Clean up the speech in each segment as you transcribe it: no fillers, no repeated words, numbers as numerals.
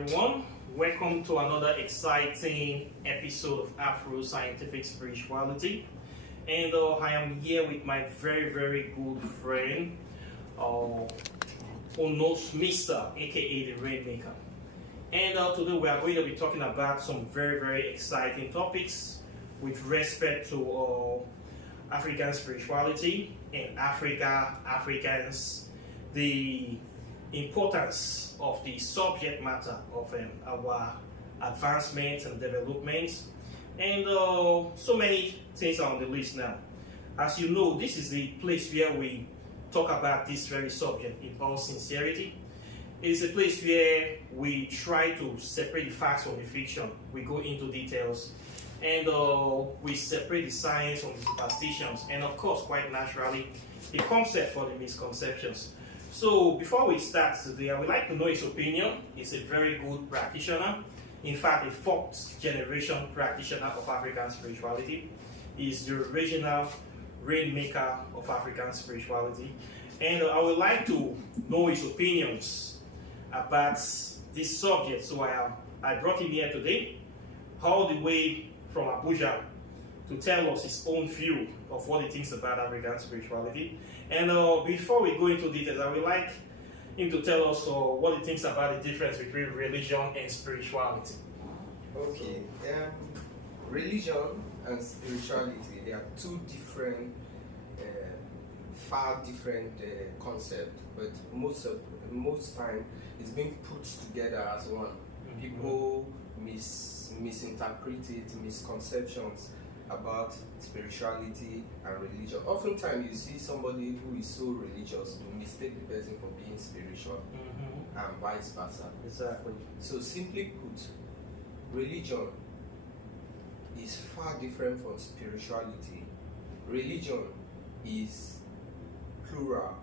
everyone. Welcome to another exciting episode of Afro Scientific Spirituality. And I am here with my very good friend, Onos Mister, aka the Rainmaker. And today we are going to be talking about some very exciting topics with respect to African spirituality and Africans, the importance of the subject matter of our advancement and development, and so many things are on the list now. As you know, this is the place where we talk about this very subject in all sincerity. It's a place where we try to separate the facts from the fiction. We go into details and we separate the science from the superstitions, and of course, quite naturally, the concept for the misconceptions. So before we start today, I would like to know his opinion. He's a very good practitioner. In fact, a fourth generation practitioner of African spirituality. He's the original rainmaker of African spirituality. And I would like to know his opinions about this subject. So I brought him here today, all the way from Abuja, to tell us his own view of what he thinks about African spirituality. And before we go into details, I would like him to tell us what he thinks about the difference between religion and spirituality. Okay, religion and spirituality, they are two different, far different concepts, but most time it's being put together as one. Mm-hmm. People misinterpret it, misconceptions about spirituality and religion. Oftentimes you see somebody who is so religious to mistake the person for being spiritual, mm-hmm. and vice versa. Exactly. So simply put, religion is far different from spirituality. Religion is plural.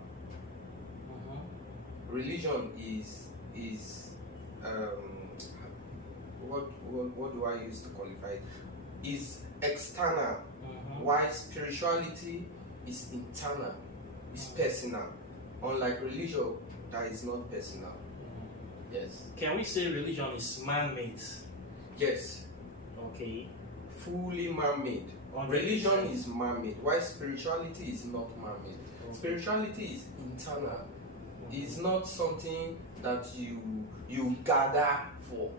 Mm-hmm. Religion is what do I use to qualify it? Is external, mm-hmm. while spirituality is internal, is personal. Unlike religion, that is not personal. Mm-hmm. Yes. Can we say religion is man-made? Yes. Okay. Fully man-made. Religion is man-made, while spirituality is not man-made. Okay. Spirituality is internal. Mm-hmm. It's not something that you gather for.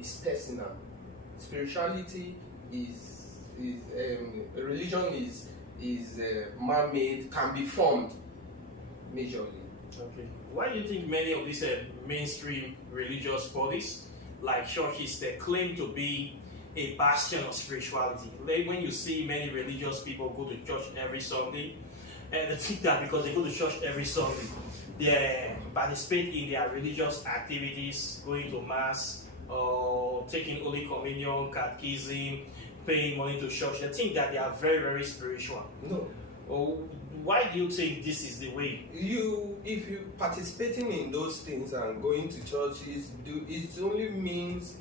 It's personal. Spirituality is religion is man-made, can be formed majorly. Okay. Why do you think many of these mainstream religious bodies, like churches, they claim to be a bastion of spirituality? Like when you see many religious people go to church every Sunday, and they think that because they go to church every Sunday, they participate in their religious activities, going to mass, taking Holy Communion, catechism, paying money to church. They think that they are very spiritual. No. Why do you think this is the way? If you participating in those things and going to churches, it only means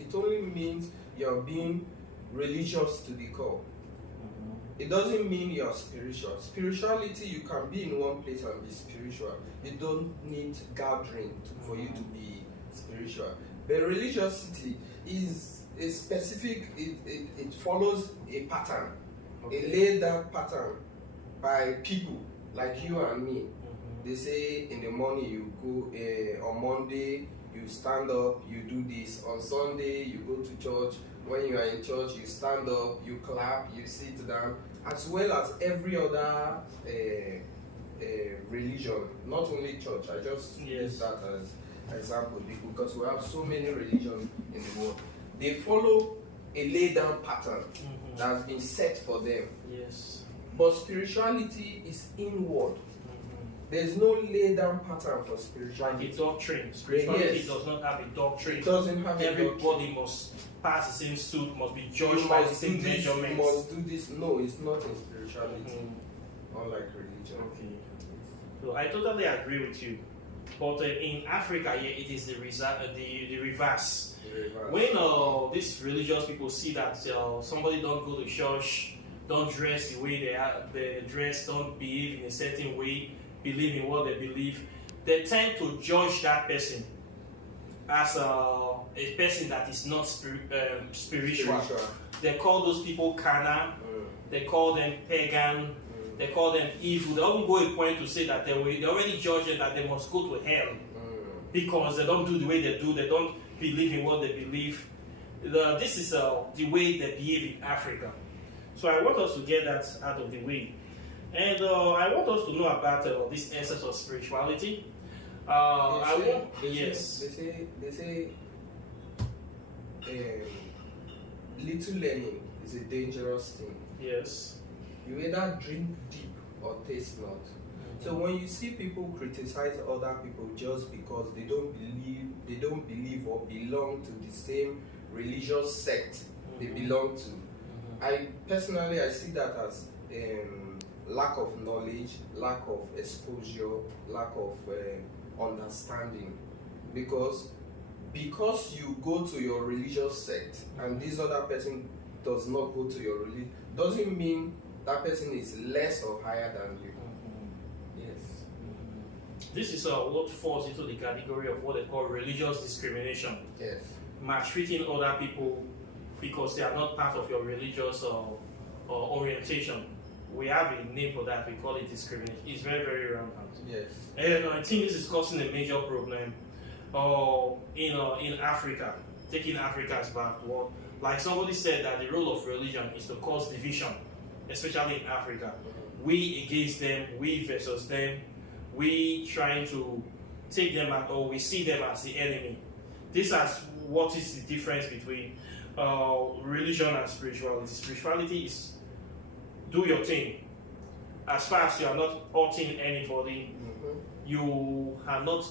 you're being religious to the core. Mm-hmm. It doesn't mean you're spiritual. Spirituality, you can be in one place and be spiritual. You don't need gathering for you to be spiritual. But religiosity is a specific, it follows a pattern, okay. A laid down pattern by people like you and me. Mm-hmm. They say in the morning you go, on Monday you stand up, you do this. On Sunday you go to church. When you are in church, you stand up, you clap, you sit down, as well as every other religion, not only church. I just use that as example because we have so many religions in the world. They follow a laid down pattern, mm-hmm. that has been set for them. Yes. But spirituality is inward. Mm-hmm. There's no laid down pattern for spirituality. Like a doctrine. Spirituality does not have a doctrine. It doesn't have Everybody must pass the same suit, must be judged by the same measurements. You must do this. No, it's not in spirituality. Mm-hmm. Unlike religion. Okay. So I totally agree with you. But in Africa, it is the reverse. When these religious people see that somebody don't go to church, don't dress the way they dress, don't behave in a certain way, believe in what they believe, they tend to judge that person. as a person that is not spiritual. They call those people carnal. They call them pagan. They call them evil. They don't go a point to say that they already judge them that they must go to hell because they don't do the way they do. They don't believe in what they believe. This is the way they behave in Africa. So I want us to get that out of the way. And I want us to know about this essence of spirituality. They say little learning is a dangerous thing. Yes. You either drink deep or taste not. So when you see people criticize other people just because they don't believe or belong to the same religious sect they belong to, I personally see that as lack of knowledge, lack of exposure, lack of understanding. Because you go to your religious sect and this other person does not go to your religion, doesn't mean that person is less or higher than you. Yes. This is what falls into the category of what they call religious discrimination. Yes. Maltreating other people because they are not part of your religious orientation. We have a name for that. We call it discrimination. It's very, very rampant. Yes. And I think this is causing a major problem in Africa, taking Africa as backward. Like somebody said that the role of religion is to cause division, especially in Africa. We against them, we versus them, we trying to take them out, or we see them as the enemy. This is what is the difference between religion and spirituality. Spirituality is do your thing. As far as you are not hurting anybody, you are not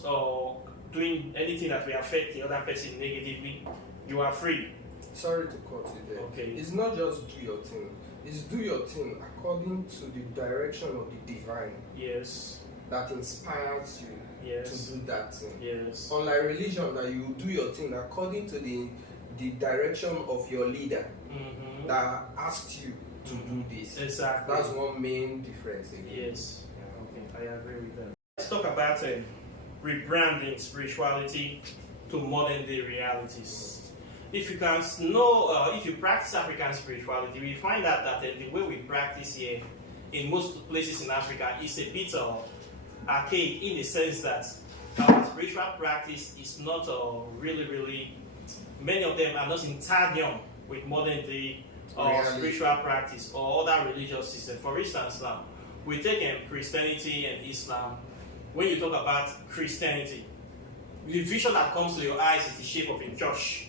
doing anything that will affect the other person negatively, you are free. Sorry to cut you there. Okay. It's not just do your thing. It's do your thing according to the direction of the divine. Yes. That inspires you Yes. to do that thing. Yes. Unlike religion, that you do your thing according to the direction of your leader that asked you to do this. Exactly. That's one main difference. Again. Yes. Okay, I agree with that. Let's talk about rebranding spirituality to modern day realities. If you can know, if you practice African spirituality, we find out that the way we practice here in most places in Africa is a bit archaic, in the sense that our spiritual practice is not really, many of them are not in tandem with modern day spiritual practice or other religious systems. For instance, now, we take Christianity and Islam. When you talk about Christianity, the vision that comes to your eyes is the shape of a church.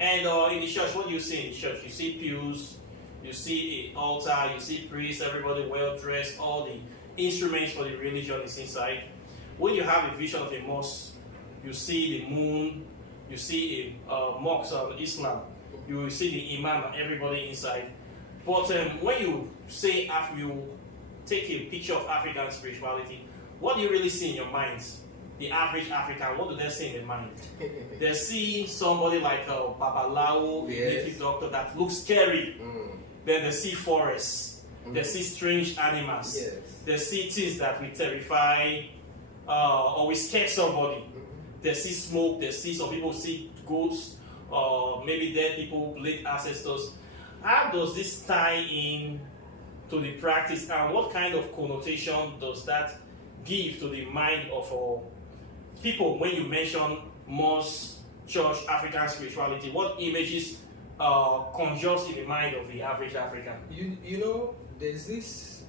And in the church, what do you see in the church? You see pews, you see an altar, you see priests, everybody well dressed, all the instruments for the religion is inside. When you have a vision of a mosque, you see the moon, you see a mosque of Islam, you will see the imam and everybody inside. But when you say, after you take a picture of African spirituality, what do you really see in your mind? The average African, what do they see in their mind? They see somebody like a Babalawo, a native doctor that looks scary. Then they see forests. They see strange animals. They see things that will terrify or will scare somebody. They see smoke. They see some people see ghosts, maybe dead people, late ancestors. How does this tie in to the practice, and what kind of connotation does that give to the mind of people when you mention mosque, church, African spirituality? What images conjures in the mind of the average African? You know, there's this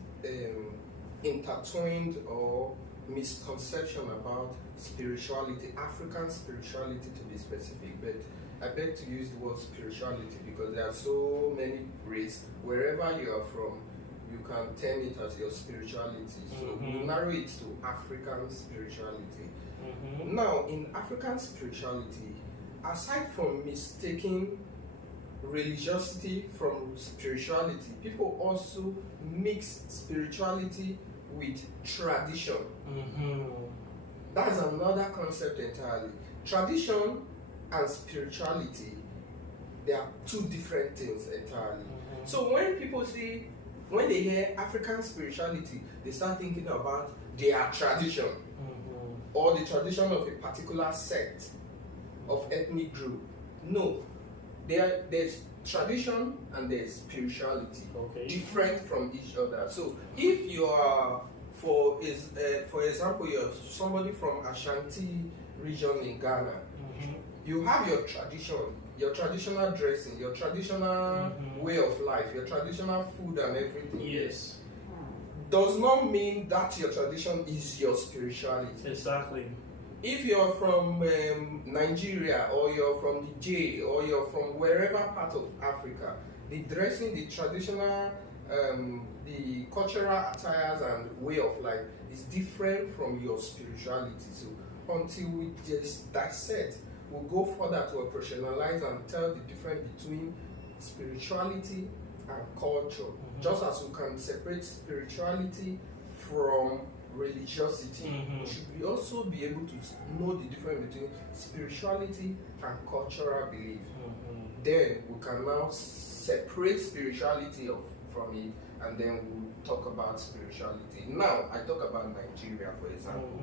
intertwined or misconception about spirituality, African spirituality to be specific, but I beg to use the word spirituality because there are so many races. Wherever you are from, you can term it as your spirituality. So we narrow it to African spirituality. Now, in African spirituality, aside from mistaking religiosity from spirituality, people also mix spirituality with tradition. That's another concept entirely. Tradition and spirituality, they are two different things entirely. So when people say, when they hear African spirituality, they start thinking about their tradition or the tradition of a particular sect. of ethnic group. No, there's tradition and there's spirituality, different from each other. So if you are, for example, you're somebody from Ashanti region in Ghana, you have your tradition, your traditional dressing, your traditional way of life, your traditional food and everything. Yes. Does not mean that your tradition is your spirituality. Exactly. If you're from Nigeria, or you're from the J, or you're from wherever part of Africa, the dressing, the traditional, the cultural attires and way of life is different from your spirituality. So until we just dissect, we'll go further to operationalize and tell the difference between spirituality and culture. Just as we can separate spirituality from religiosity, we should also be able to know the difference between spirituality and cultural belief. Then we can now separate spirituality from it, and then we'll talk about spirituality. Now, I talk about Nigeria, for example.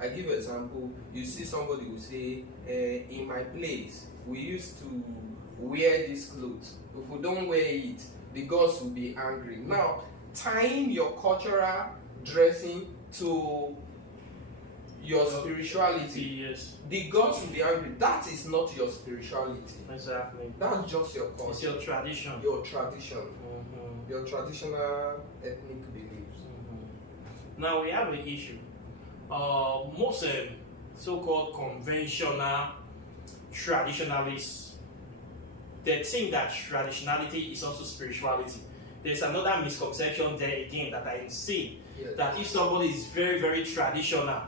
I give an example. You see somebody will say, in my place, we used to wear this clothes. If we don't wear it, the gods will be angry. Now, tying your cultural dressing to your spirituality, yes, the gods will be angry. That is not your spirituality. Exactly. That's just your culture. It's your tradition. Your tradition. Your traditional ethnic beliefs. Now we have an issue. Most so-called conventional traditionalists, they think that traditionality is also spirituality. There's another misconception there again that I see. Yes. That if somebody is very, very traditional,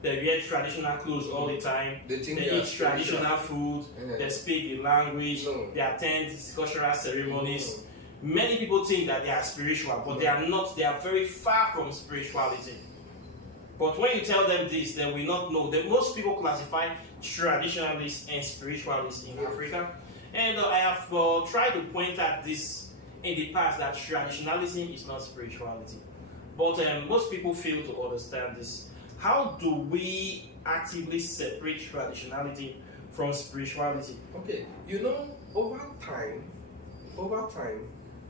they wear traditional clothes all the time, they eat traditional food, they speak the language, they attend cultural ceremonies. Many people think that they are spiritual, but they are not. They are very far from spirituality. But when you tell them this, they will not know. That most people classify traditionalists and spiritualists in Africa. And I have tried to point at this in the past, that traditionalism is not spirituality. But most people fail to understand this. How do we actively separate traditionality from spirituality? Okay, you know, over time,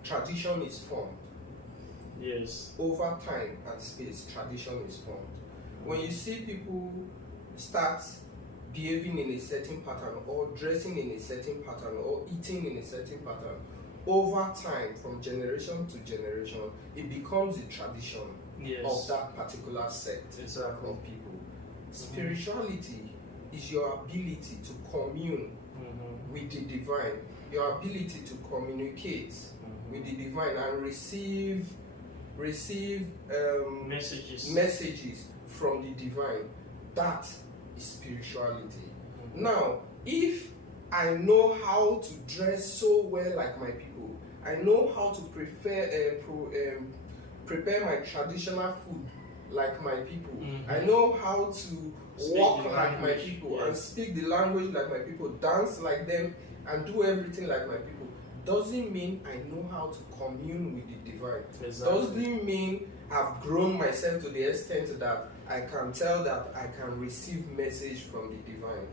tradition is formed. Yes. Over time and space, tradition is formed. When you see people start behaving in a certain pattern, or dressing in a certain pattern, or eating in a certain pattern, over time, from generation to generation, it becomes a tradition of that particular sect of people. Spirituality is your ability to commune with the divine, your ability to communicate with the divine and receive messages from the divine. That is spirituality. Now, if I know how to dress so well like my people, I know how to prepare my traditional food like my people, I know how to walk like my people and speak the language like my people, dance like them and do everything like my people, doesn't mean I know how to commune with the divine. Doesn't mean I've grown myself to the extent that I can tell that I can receive message from the divine.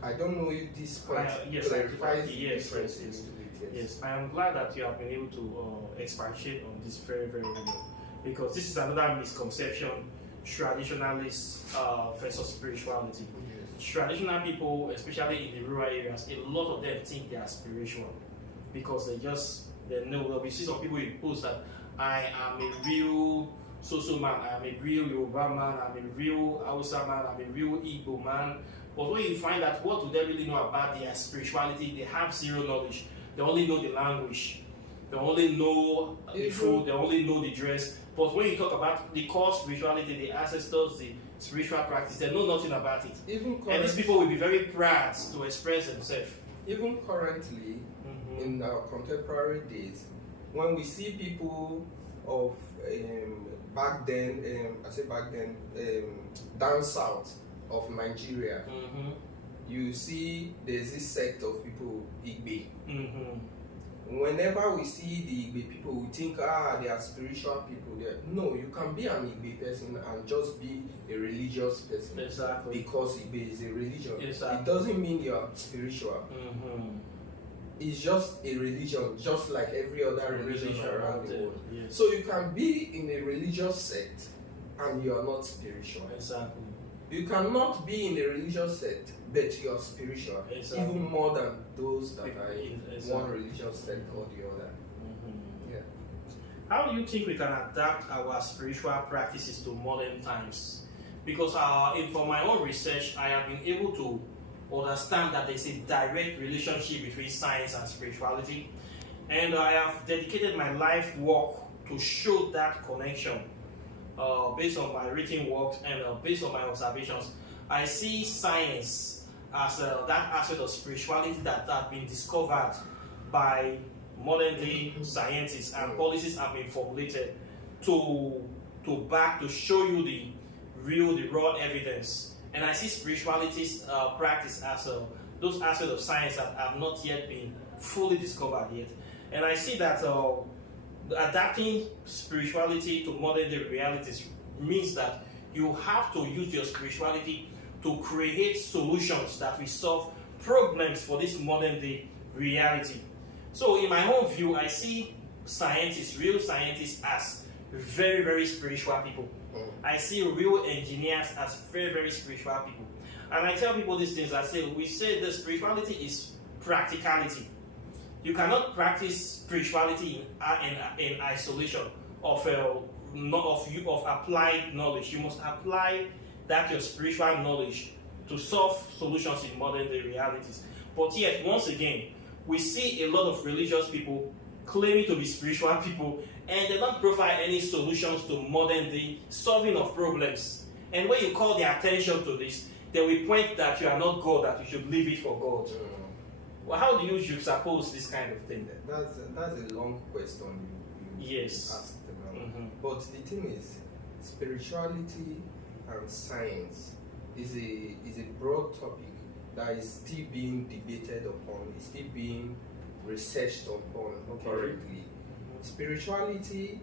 I don't know if this point clarifies the differences. Yes, I am glad that you have been able to expatiate on this very, very well, because this is another misconception: traditionalists versus spirituality. Traditional people, especially in the rural areas, a lot of them think they are spiritual because they know. We see some people in post that I am a real Soso man, I am a real Yoruba man, I'm a real Hausa man, I'm a real Igbo man. But when you find out what do they really know about their spirituality, they have zero knowledge. They only know the language, they only know the food, they only know the dress. But when you talk about the core spirituality, the ancestors, the spiritual practice, they know nothing about it. And these people will be very proud to express themselves. Even currently, in our contemporary days, when we see people of down south of Nigeria, you see there's this sect of people, Igbe. whenever we see the Igbo people, we think, they are spiritual people. No, you can be an Igbo person and just be a religious person. Exactly. Because Igbo is a religion. Exactly. It doesn't mean you are spiritual. It's just a religion, just like every other religion around the world. Yes. So you can be in a religious sect and you are not spiritual. Exactly. You cannot be in a religious sect but you are spiritual. Exactly. Even more than those that are in Exactly. one religious sect or the other. Yeah. How do you think we can adapt our spiritual practices to modern times? Because for my own research, I have been able to understand that there's a direct relationship between science and spirituality, and I have dedicated my life work to show that connection. Based on my written work and based on my observations, I see science as that aspect of spirituality that have been discovered by modern day scientists, and policies have been formulated to show you the raw evidence. And I see spirituality's practice as those aspects of science that have not yet been fully discovered yet. And I see that adapting spirituality to modern day realities means that you have to use your spirituality to create solutions that will solve problems for this modern day reality. So in my own view, I see scientists, real scientists, as very, very spiritual people. I see real engineers as very, very spiritual people. And I tell people these things. We say the spirituality is practicality. You cannot practice spirituality in isolation of applied knowledge. You must apply that your spiritual knowledge to solve solutions in modern day realities. But yet, once again, we see a lot of religious people claiming to be spiritual people, and they don't provide any solutions to modern day solving of problems. And when you call their attention to this, they will point that you are not God, that you should leave it for God. Well, how do you juxtapose this kind of thing? That's a long question you yes. asked about. But the thing is, spirituality and science is a broad topic that is still being debated upon, is still being researched upon correctly. Spirituality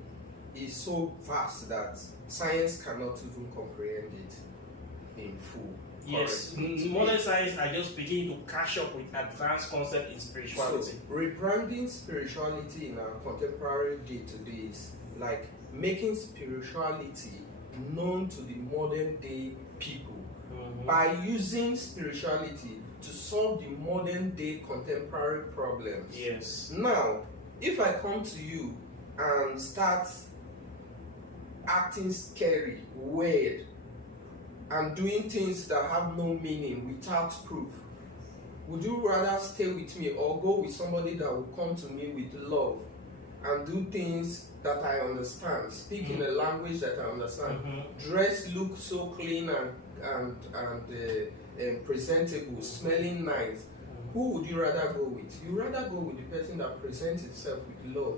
is so vast that science cannot even comprehend it in full. Yes, modern science are just beginning to catch up with advanced concepts in spirituality. So, rebranding spirituality in our contemporary day-to-day is like making spirituality known to the modern day people by using spirituality to solve the modern day contemporary problems. Yes. Now, if I come to you and start acting scary, weird, and doing things that have no meaning without proof, would you rather stay with me or go with somebody that will come to me with love and do things that I understand, speak in a language that I understand, dress, look so clean and presentable, smelling nice? Who would you rather go with? You rather go with the person that presents itself with love,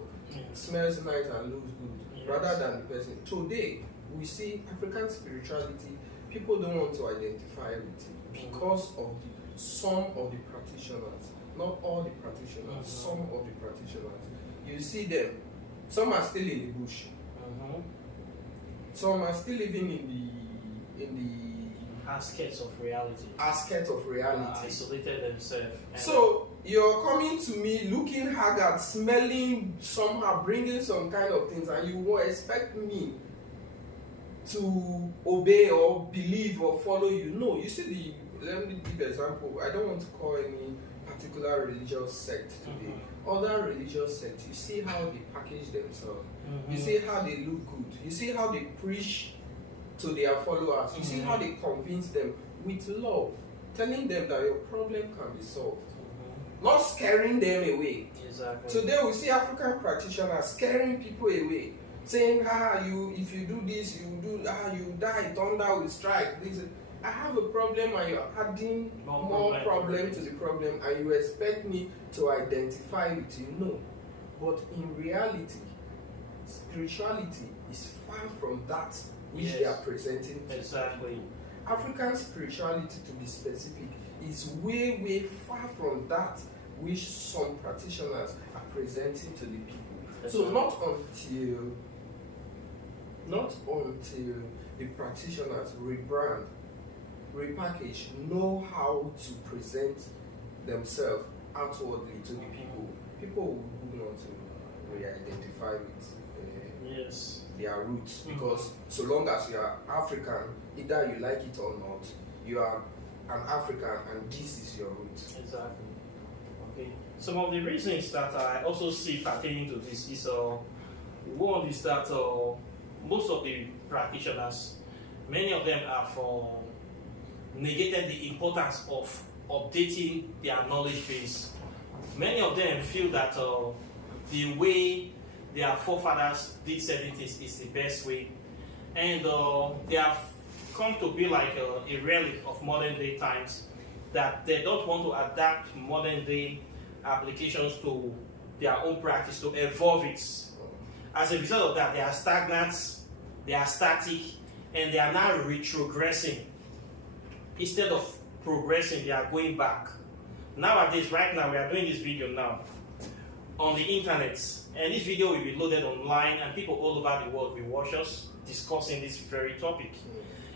smells nice and looks good, rather than the person. Today, we see African spirituality, people don't want to identify with it because of some of the practitioners, not all the practitioners, some of the practitioners. You see them, some are still in the bush, some are still living in the aspects of reality. Isolated themselves. So you're coming to me looking haggard, smelling somehow, bringing some kind of things, and you will expect me to obey or believe or follow you. No, you see let me give an example. I don't want to call any particular religious sect today. Other religious sects, you see how they package themselves. You see how they look good. You see how they preach to their followers. You see how they convince them with love, telling them that your problem can be solved. Not scaring them away. Exactly. Today we see African practitioners scaring people away, saying, if you do this, you die, thunder will strike. This, I have a problem and you're adding more problem to the problem, and you expect me to identify with you. No. But in reality, spirituality is far from that which they are presenting. Exactly. African spirituality, to be specific, is way, way far from that which some practitioners are presenting to the people. That's So right. not until the practitioners rebrand, repackage, know how to present themselves outwardly to the people who want to re-identify with Yes. their roots. Because so long as you are African, either you like it or not, you are an African and this is your roots. Exactly. Okay. Some of the reasons that I also see pertaining to this is one is that most of the practitioners, many of them have negated the importance of updating their knowledge base. Many of them feel that the way their forefathers did certain things is the best way, and they have come to be like a relic of modern day times, that they don't want to adapt modern day applications to their own practice, to evolve it. As a result of that, they are stagnant, they are static, and they are now retrogressing. Instead of progressing, they are going back. Nowadays, right now, we are doing this video now on the internet, and this video will be loaded online, and people all over the world will watch us discussing this very topic.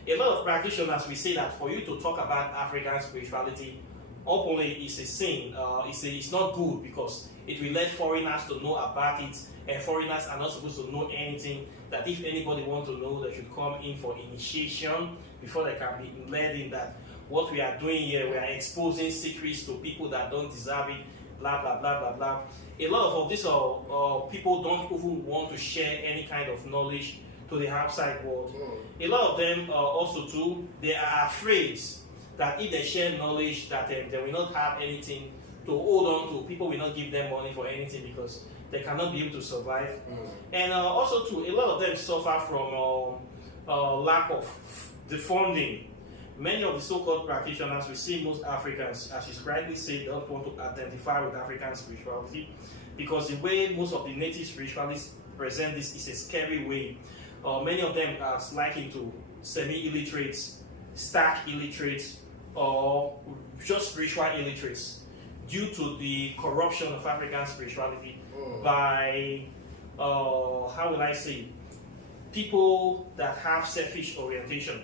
A lot of practitioners will say that for you to talk about African spirituality openly is a sin. It's not good because it will let foreigners to know about it, and foreigners are not supposed to know anything. That if anybody wants to know, they should come in for initiation before they can be led in that what we are doing here, we are exposing secrets to people that don't deserve it, blah, blah, blah, blah, blah. A lot of these people don't even want to share any kind of knowledge to the outside world. A lot of them also too, they are afraid that if they share knowledge that they will not have anything to hold on to. People will not give them money for anything because they cannot be able to survive. And also too, a lot of them suffer from lack of the funding. Many of the so-called practitioners, we see most Africans, as you rightly say, don't want to identify with African spirituality because the way most of the native spiritualists present this is a scary way. Many of them are likened to semi-illiterates, stark illiterates, or just spiritual illiterates due to the corruption of African spirituality by, how will I say, people that have selfish orientation.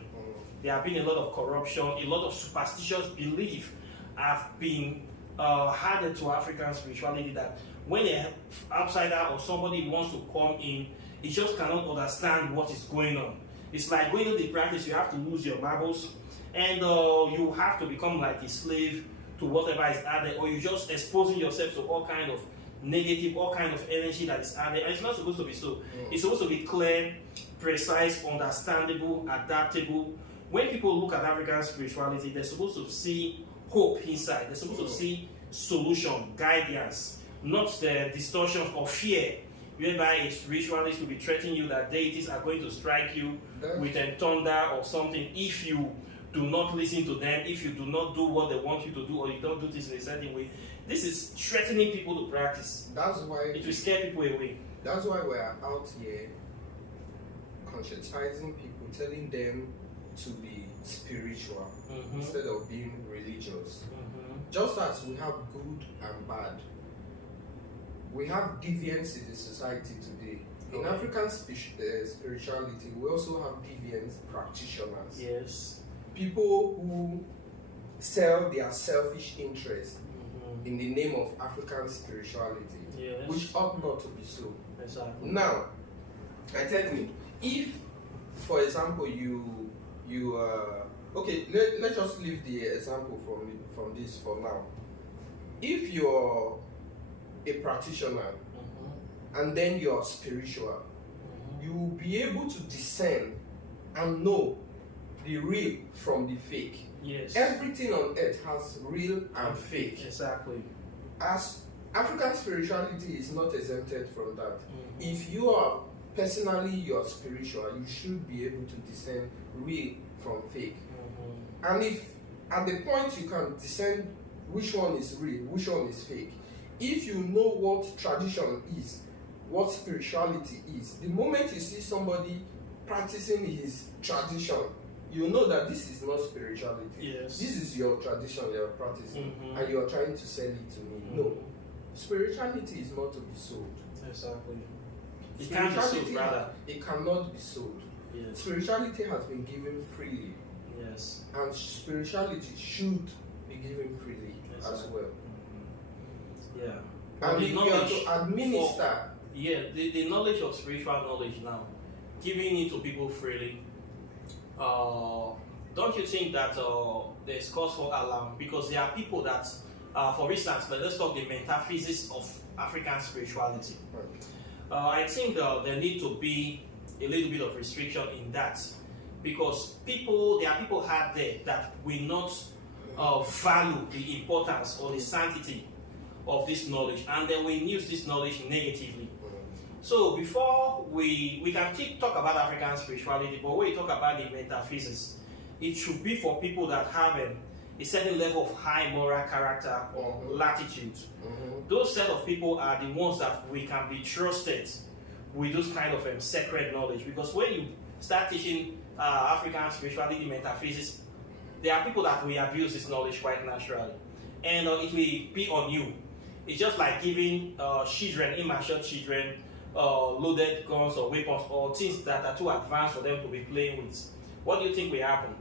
There have been a lot of corruption, a lot of superstitious belief have been added to African spirituality, that when an outsider or somebody wants to come in, he just cannot understand what is going on. It's like going to the practice, you have to lose your marbles, and you have to become like a slave to whatever is added, or you're just exposing yourself to all kind of negative, all kind of energy that is added, and it's not supposed to be so. It's supposed to be clear, precise, understandable, adaptable. When people look at African spirituality, they're supposed to see hope inside. They're supposed to see solution, guidance, not the distortion of fear, whereby a spiritualist will be threatening you that deities are going to strike you with a thunder or something if you do not listen to them, if you do not do what they want you to do, or you don't do this in a certain way. This is threatening people to practice. That's why it will scare people away. That's why we're out here conscientizing people, telling them to be spiritual instead of being religious. Just as we have good and bad, we have deviants in the society today. In African spirituality, we also have deviant practitioners. Yes. People who sell their selfish interest in the name of African spirituality, which ought not to be so. Exactly. Now, tell me, if, for example, okay, let's just leave the example from this for now. If you're a practitioner and then you're spiritual, you will be able to discern and know the real from the fake. Yes. Everything on earth has real and fake. Exactly. As African spirituality is not exempted from that. If you are personally you're spiritual, you should be able to discern real from fake. And if at the point you can discern which one is real, which one is fake, if you know what tradition is, what spirituality is, the moment you see somebody practicing his tradition you know that this is not spirituality. Yes. This is your tradition you're practicing, and you are trying to sell it to me. No, spirituality is not to be sold. Exactly. It can't be sold, rather. It cannot be sold. Yes. Spirituality has been given freely. Yes. And spirituality should be given freely as well. Yeah. And if you are to administer. The knowledge of spiritual knowledge now, giving it to people freely, don't you think that there's cause for alarm? Because there are people that, for instance, let's talk the metaphysics of African spirituality. Right. I think there need to be a little bit of restriction in that, because there are people out there that will not value the importance or the sanctity of this knowledge, and then we use this knowledge negatively. So before we can talk about African spirituality, but when we talk about the metaphysics, it should be for people that have a certain level of high moral character or latitude. Those set of people are the ones that we can be trusted with those kind of sacred knowledge. Because when you start teaching African spirituality, metaphysics, there are people that will abuse this knowledge quite naturally, and it will be on you. It's just like giving immature children loaded guns or weapons or things that are too advanced for them to be playing with. What do you think will happen?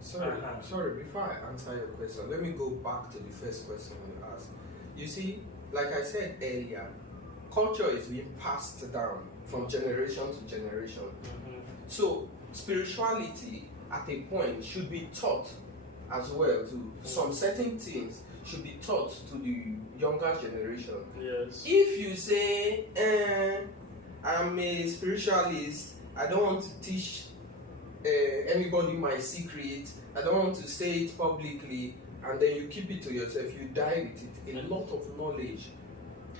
Sorry, before I answer your question, let me go back to the first question you asked. You see, like I said earlier, culture is being passed down from generation to generation. So spirituality at a point should be taught as well to some certain things should be taught to the younger generation. Yes. If you say, I'm a spiritualist, I don't want to teach anybody my secret, I don't want to say it publicly, and then you keep it to yourself, you die with it. A lot of knowledge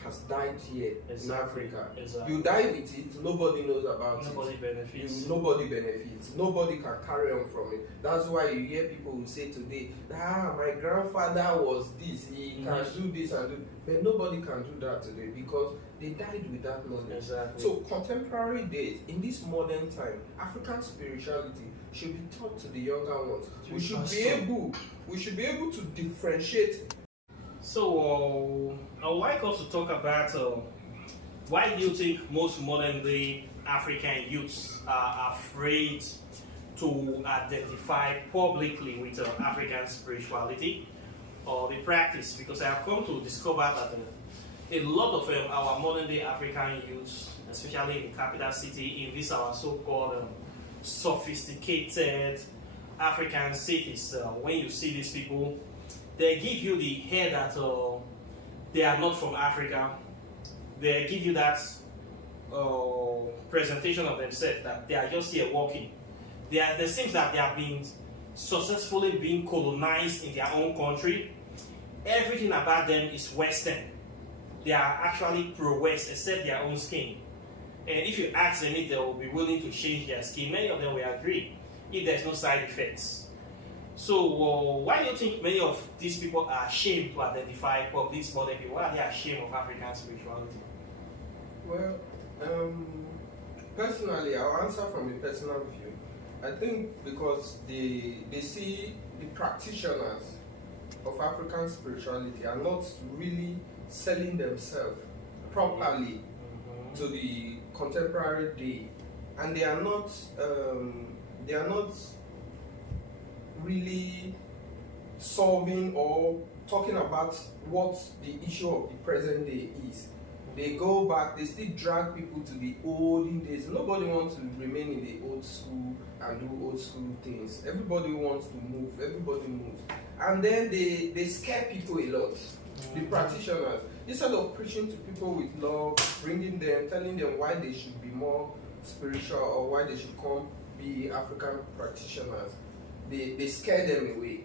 has died here in Africa. You die with it, nobody knows about it. Nobody benefits. Nobody benefits. Nobody can carry on from it. That's why you hear people who say today, my grandfather was this, he can do this and do, but nobody can do that today because they died with that knowledge. Exactly. So contemporary days, in this modern time, African spirituality should be taught to the younger ones. We should be able to differentiate. So I would like us to talk about why do you think most modern day African youths are afraid to identify publicly with African spirituality or the practice? Because I have come to discover that a lot of our modern day African youths, especially in the capital city, in this our so-called sophisticated African cities, when you see these people, they give you the hair that they are not from Africa. They give you that presentation of themselves that they are just here walking. There seems that they are being successfully being colonized in their own country. Everything about them is Western. They are actually pro-West except their own skin. And if you ask them if they will be willing to change their skin, many of them will agree if there's no side effects. So why do you think many of these people are ashamed to identify these modern people? Why are they ashamed of African spirituality? Well, personally, I'll answer from a personal view. I think because they see the practitioners of African spirituality are not really selling themselves properly to the contemporary day, and they are not really solving or talking about what the issue of the present day is. They go back, they still drag people to the olden days. Nobody wants to remain in the old school and do old school things. Everybody wants to move, everybody moves. And then they scare people a lot, the practitioners. Instead of preaching to people with love, bringing them, telling them why they should be more spiritual or why they should come be African practitioners, they scare them away.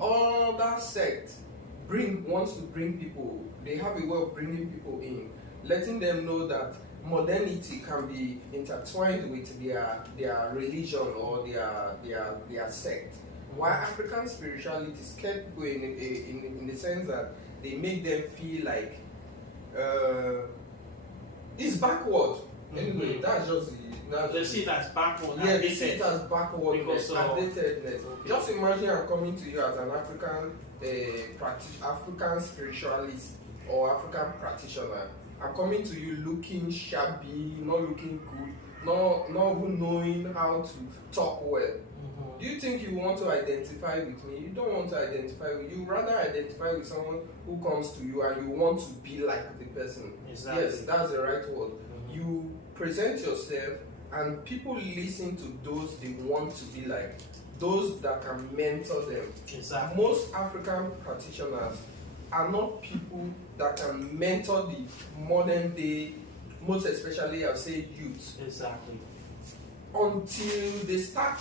All that sect wants to bring people, they have a way of bringing people in, letting them know that modernity can be intertwined with their religion or their sect. While African spirituality scares people in the sense that they make them feel like it's backward. Anyway, that's just They see it as backward. Yeah, they see it as backwardness, outdatedness. Okay. Just imagine I'm coming to you as an African African spiritualist or African practitioner. I'm coming to you looking shabby, not looking good, not even knowing how to talk well. Do you think you want to identify with me? You don't want to identify with you. Rather identify with someone who comes to you and you want to be like the person. Exactly. Yes, that's the right word. You present yourself and people listen to those they want to be like, those that can mentor them. Exactly. Most African practitioners are not people that can mentor the modern day, most especially I'll say youth. Exactly. Until they start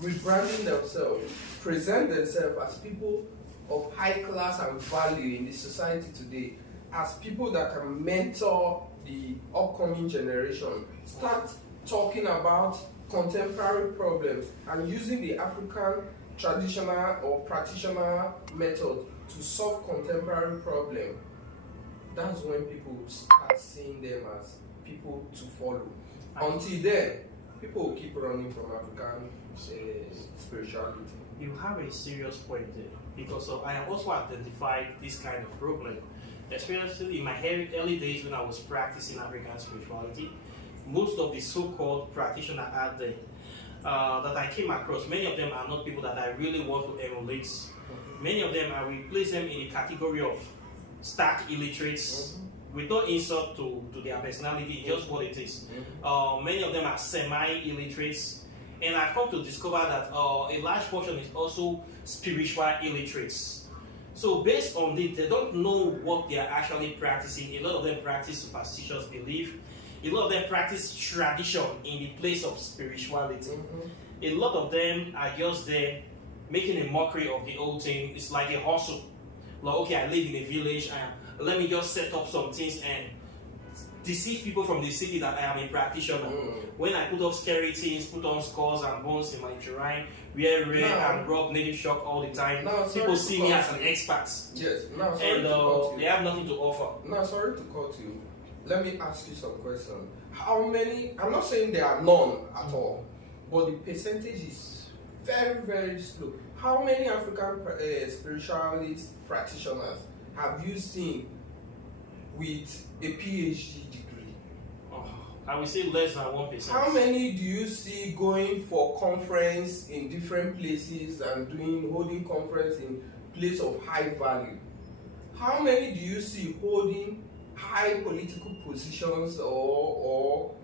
rebranding themselves, present themselves as people of high class and value in the society today, as people that can mentor the upcoming generation, start talking about contemporary problems and using the African traditional or practitioner method to solve contemporary problems. That's when people start seeing them as people to follow. Until then, people will keep running from African spirituality. You have a serious point there, because I have also identified this kind of problem, especially in my early days when I was practicing African spirituality. Most of the so-called practitioners out there that I came across, many of them are not people that I really want to emulate. Many of them, I will place them in the category of stark illiterates, with no insult to their personality, just what it is. Many of them are semi-illiterates, and I've come to discover that a large portion is also spiritual illiterates. So based on this, they don't know what they are actually practicing. A lot of them practice superstitious belief. A lot of them practice tradition in the place of spirituality. A lot of them are just there making a mockery of the whole thing. It's like a hustle. Like, okay, I live in a village and let me just set up some things and deceive people from the city that I am a practitioner. When I put up scary things, put on skulls and bones in my terrain, wear red and rub native shock all the time, people see me as an expert. Yes. Now, and they have nothing to offer. Now, sorry to cut you. Let me ask you some questions. How many, I'm not saying there are none at all, but the percentage is very, very slow. How many African spiritualist practitioners have you seen with a PhD degree? I will say less than 1%. How many do you see going for conference in different places and holding conference in place of high value? How many do you see holding high political positions or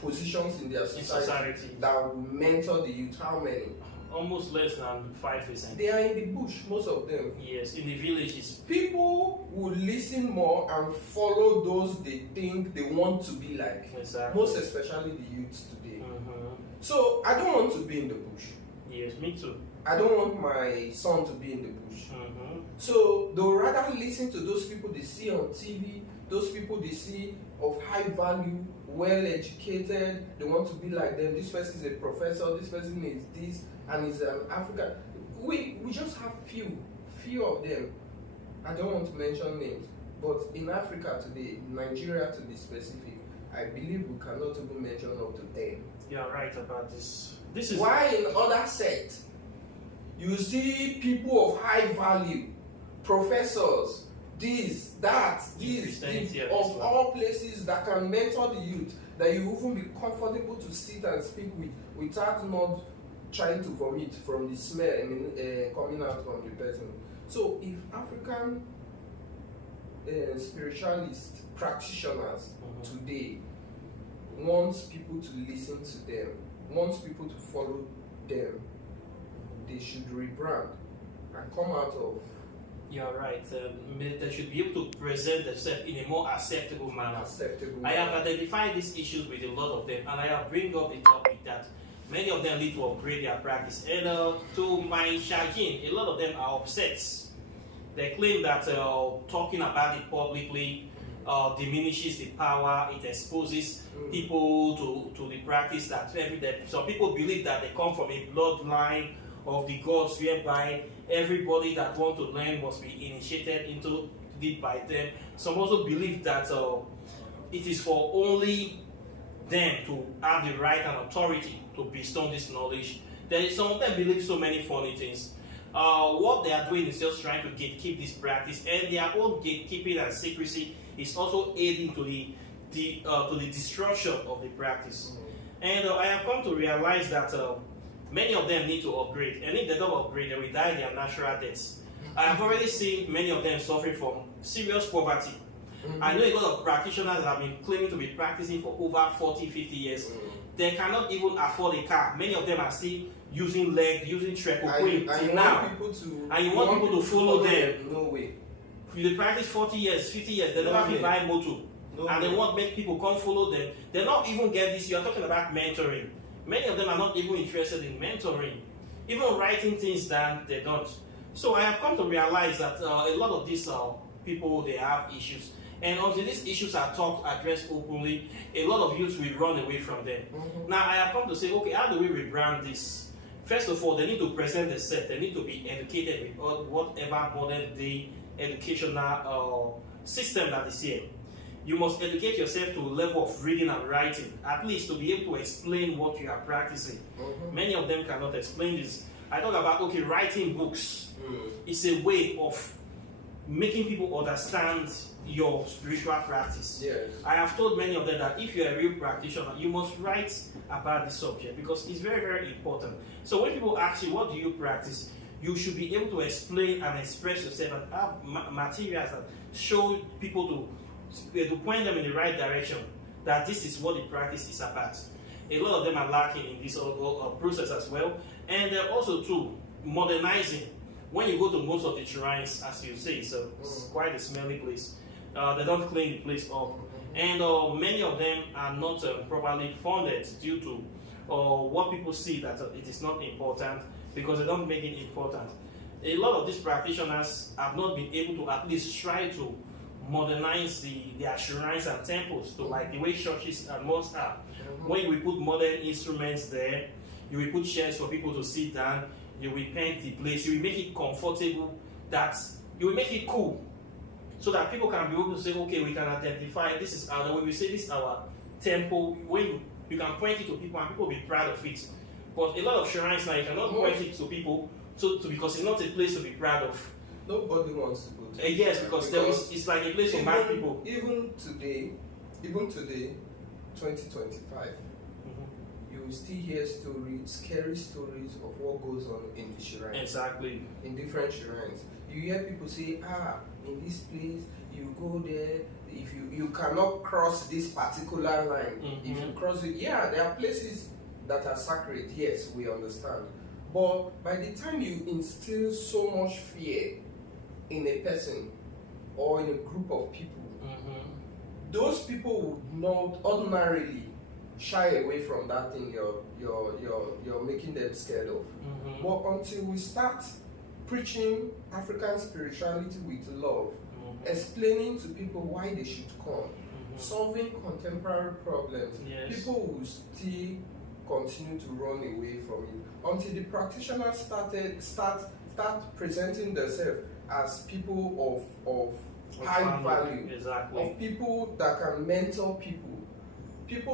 positions in their society that will mentor the youth? How many? Almost less than 5%. They are in the bush, most of them. Yes, in the villages. People will listen more and follow those they think they want to be like. Exactly. Most especially the youths today. So I don't want to be in the bush. Yes, me too. I don't want my son to be in the bush. So they'll rather listen to those people they see on TV, those people they see of high value, well educated, they want to be like them. This person is a professor, this person is this, and is an African. We just have few of them. I don't want to mention names, but in Africa today, Nigeria to be specific, I believe we cannot even mention up to 10. You are right about this. This is why in other sects you see people of high value, professors, this, of all places that can mentor the youth, that you even be comfortable to sit and speak with without not trying to vomit from the smell coming out from the person. So if African spiritualist practitioners today wants people to listen to them, wants people to follow them, they should rebrand and come out of. You're right. They should be able to present themselves in a more acceptable manner. I have identified these issues with a lot of them, and I have bring up the topic that many of them need to upgrade their practice. And to my chagrin, a lot of them are upset. They claim that talking about it publicly diminishes the power. It exposes people to the practice that every day. Some people believe that they come from a bloodline of the gods whereby everybody that want to learn must be initiated into it by them. Some also believe that it is for only them to have the right and authority to bestow this knowledge. Some of them believe so many funny things. What they are doing is just trying to gatekeep this practice, and their own gatekeeping and secrecy is also aiding to the destruction of the practice. And I have come to realize that many of them need to upgrade, and if they don't upgrade, they will die their natural deaths. I have already seen many of them suffering from serious poverty. I know a lot of practitioners that have been claiming to be practicing for over 40, 50 years. They cannot even afford a car. Many of them are still using leg, using treco till now. And you want people to follow them. No way. They practice 40 years, 50 years, they never buy a motor. And they want to make people come follow them. They not even get this. You're talking about mentoring. Many of them are not even interested in mentoring. Even writing things down, they don't. So I have come to realize that a lot of these people, they have issues. And until these issues are addressed openly, a lot of youth will run away from them. Now I have come to say, okay, how do we rebrand this? First of all, they need to present themselves. They need to be educated with whatever modern day educational system that is here. You must educate yourself to a level of reading and writing, at least to be able to explain what you are practicing. Many of them cannot explain this. I talk about, okay, writing books. It's a way of making people understand your spiritual practice. Yes. I have told many of them that if you're a real practitioner, you must write about the subject because it's very, very important. So when people ask you, what do you practice? You should be able to explain and express yourself and have materials that show people to point them in the right direction, that this is what the practice is about. A lot of them are lacking in this process as well. And also too, modernizing. When you go to most of the shrines, as you say, so it's quite a smelly place. They don't clean the place up. And many of them are not properly funded due to what people see that it is not important because they don't make it important. A lot of these practitioners have not been able to at least try to modernize their shrines and temples to like the way churches and mosques are. When we put modern instruments there, you will put chairs for people to sit down, you will paint the place, you will make it comfortable, that you will make it cool, so that people can be able to say, okay, we can identify, this is our, when we say this is our temple, when you can point it to people and people will be proud of it. But a lot of shrines now, you cannot point it to people because it's not a place to be proud of. Nobody wants to go to yes, because it's like a place for mad people. Even today, 2025, you will still hear scary stories of what goes on in the shrine. Exactly. In different shrines. You hear people say, in this place, you go there, if you cannot cross this particular line. If you cross it, there are places that are sacred, yes, we understand. But by the time you instill so much fear in a person or in a group of people, those people would not ordinarily shy away from that thing you're making them scared of. But until we start preaching African spirituality with love, explaining to people why they should come, solving contemporary problems, people will still continue to run away from it until the practitioners start presenting themselves as people of high value, of people that can mentor people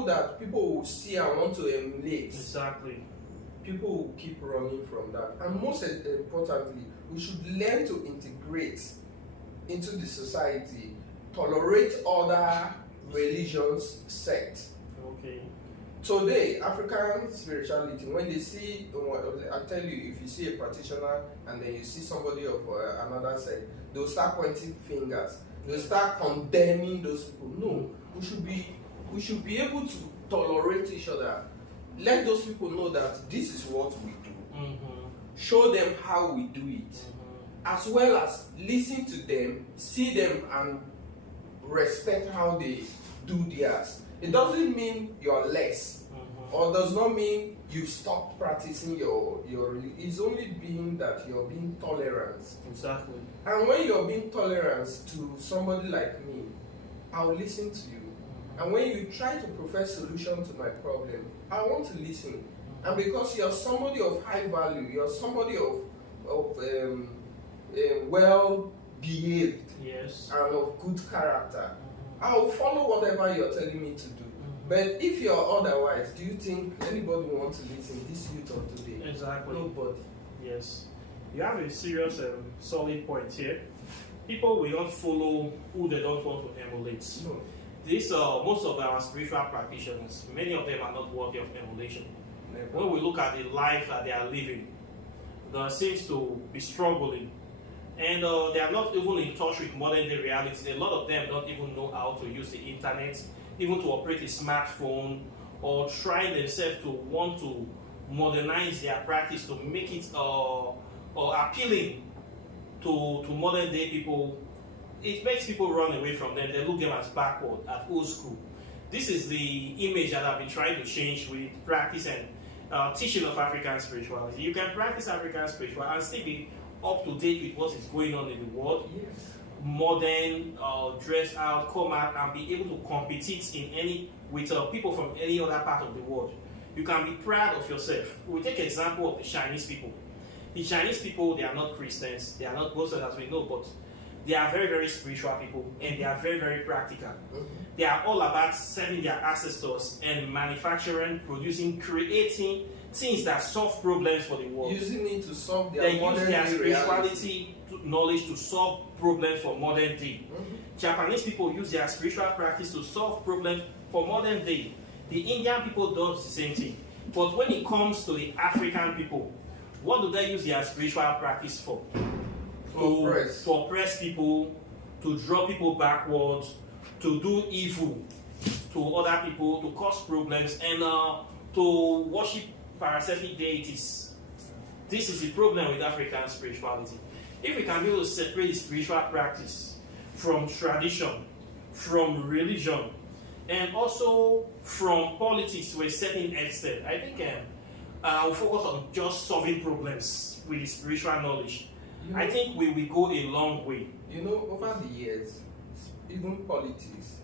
that people will see and want to emulate. People will keep running from that. And most importantly, we should learn to integrate into the society, tolerate other religions, sects. Today, African spirituality, when they see, I tell you, if you see a practitioner and then you see somebody of another sect, they'll start pointing fingers. They'll start condemning those people. No, we should be able to tolerate each other. Let those people know that this is what we do. Show them how we do it. As well as listen to them, see them, and respect how they do theirs. It doesn't mean you're less, or does not mean you've stopped practicing your religion. It's only being that you're being tolerant. And when you're being tolerant to somebody like me, I'll listen to you. And when you try to profess solution to my problem, I want to listen. And because you're somebody of high value, you're somebody of well behaved, and of good character, I will follow whatever you're telling me to do. But if you're otherwise, do you think anybody wants to listen? This youth of today? Exactly. Nobody. Yes. You have a serious, solid point here. People will not follow who they don't want to emulate. No. These most of our spiritual practitioners, many of them are not worthy of emulation. Never. When we look at the life that they are living, they seems to be struggling, and they are not even in touch with modern day reality. A lot of them don't even know how to use the internet, even to operate a smartphone, or trying themselves to want to modernize their practice to make it appealing to modern day people. It makes people run away from them. They look them as backward, as old school. This is the image that I've been trying to change with practice and teaching of African spirituality. You can practice African spirituality and still be up to date with what is going on in the world. Yes. Modern, dress out, come out, and be able to compete in any with people from any other part of the world. You can be proud of yourself. We take example of the Chinese people. The Chinese people, they are not Christians. They are not Muslims, as we know, but they are very, very spiritual people, and they are very, very practical. Mm-hmm. They are all about serving their ancestors and manufacturing, producing, creating things that solve problems for the world. Using it to solve their They use modern their day spirituality knowledge to solve problems for modern day. Mm-hmm. Japanese people use their spiritual practice to solve problems for modern day. The Indian people do the same thing. But when it comes to the African people, what do they use their spiritual practice for? To oppress people, to draw people backwards, to do evil to other people, to cause problems, and to worship parasitic deities. This is the problem with African spirituality. If we can be able to separate the spiritual practice from tradition, from religion, and also from politics to a certain extent, I think we'll focus on just solving problems with the spiritual knowledge. You know, I think we will go a long way. You know, over the years, even politics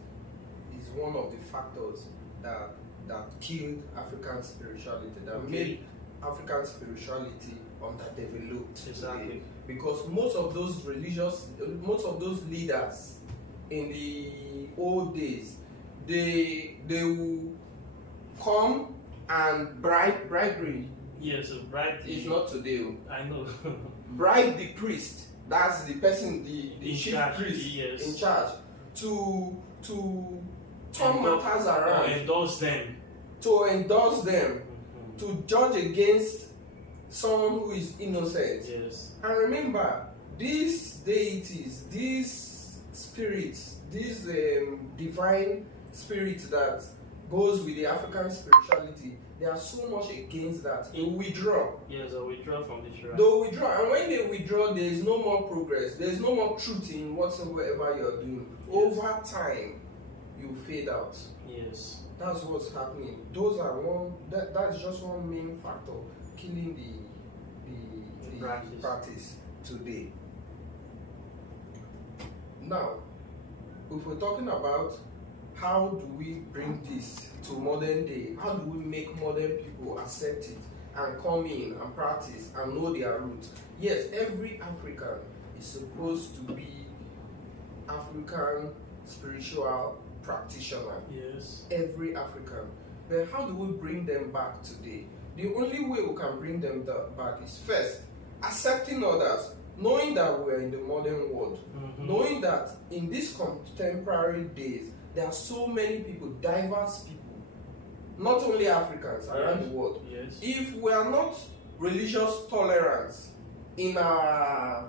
is one of the factors that killed African spirituality, that made African spirituality underdeveloped Exactly. today. Because most of those leaders in the old days, they will come and bribery. Yes, bribe the... It's not today. I know. Bribe the priest. That's the person, the In chief charge, priest yes. in charge to turn matters Or around, endorse them. to endorse them, Mhm. to judge against someone who is innocent. Yes. And remember, these deities, these spirits, these divine spirits that goes with the African spirituality, they are so much against that. They withdraw. Yes, I withdraw from this right. They withdraw, and when they withdraw, there is no more progress. There is no more truth in whatsoever you're doing. Yes. Over time, you fade out. Yes. That's what's happening. Those are that's just one main factor killing the practice today. Now, if we're talking about how do we bring this to modern day, how do we make modern people accept it and come in and practice and know their roots? Yes, every African is supposed to be African spiritual practitioner. Yes. Every African. But how do we bring them back today? The only way we can bring them back is first accepting others, knowing that we're in the modern world, Mm-hmm. knowing that in these contemporary days there are so many people, diverse people, not only Africans around the world. Yes. If we are not religious tolerance in our